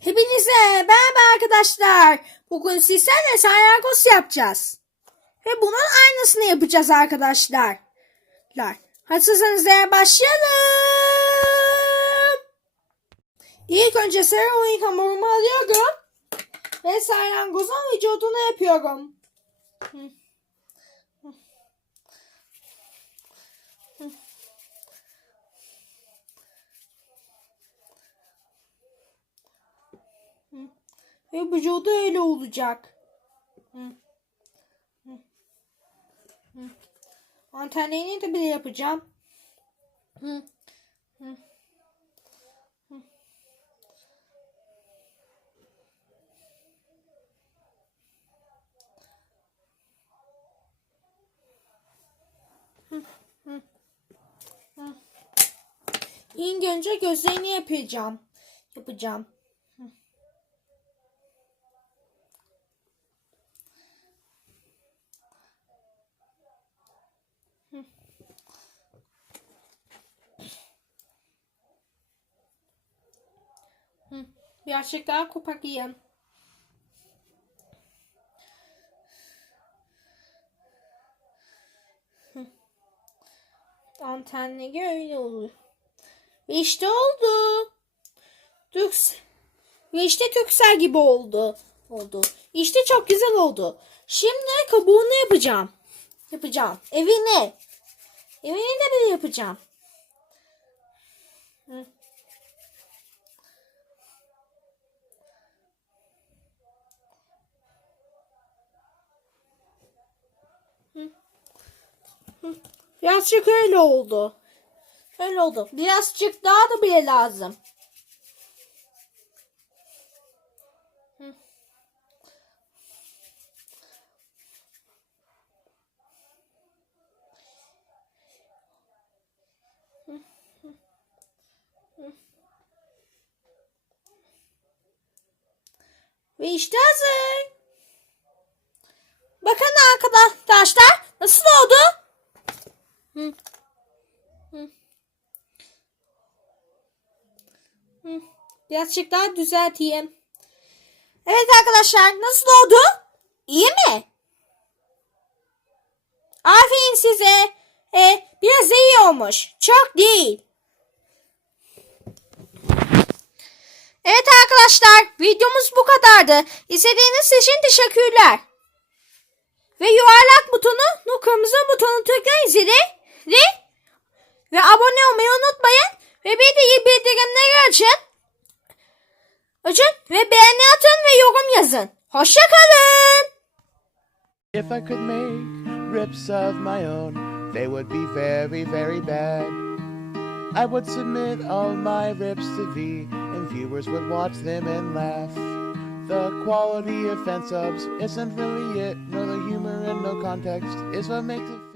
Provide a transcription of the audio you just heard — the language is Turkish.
Hepinize merhaba arkadaşlar. Bugün sizlerle salyangoz yapacağız. Ve bunun aynısını yapacağız arkadaşlar. Lar. Hazırsanız eğer başlayalım. İlk önce serum hamurumu alıyorum. Ve salyangozun vücudunu yapıyorum. Hı. Hı. Ve vücudu öyle olacak. Hı. De bile yapacağım. Hı. Hı. Önce gözlerini yapacağım. Yapacağım. Daha koparayım. Hı. Antenleri öyle olur. Ve işte oldu. Türks. Ve işte Türksel gibi oldu. Oldu. İşte çok güzel oldu. Şimdi kabuğunu yapacağım. Yapacağım. Evini. Evini de böyle yapacağım. Hı. Birazcık öyle oldu. Öyle oldu. Birazcık daha da bile lazım. Ve işte hazır. Bakın arkadaşlar nasıl oldu? Hı. Hı. Düzelteyim. Evet arkadaşlar nasıl oldu? İyi mi? Aferin size. E, biraz iyi olmuş. Çok değil. Evet arkadaşlar videomuz bu kadardı. İzlediğiniz için teşekkürler. Ve yuvarlak butonu, kırmızı butonu tıklayın zili ve, ve abone olmayı unutmayın. Ve bir de bildirimleri açın. Açın ve beğeni atın ve yorum yazın. Hoşçakalın. If I could make rips of my own, they would be very, very bad. I would submit all my rips to V, and viewers would watch them and laugh. The quality of fan subs isn't really it, nor the humor and no context is what makes it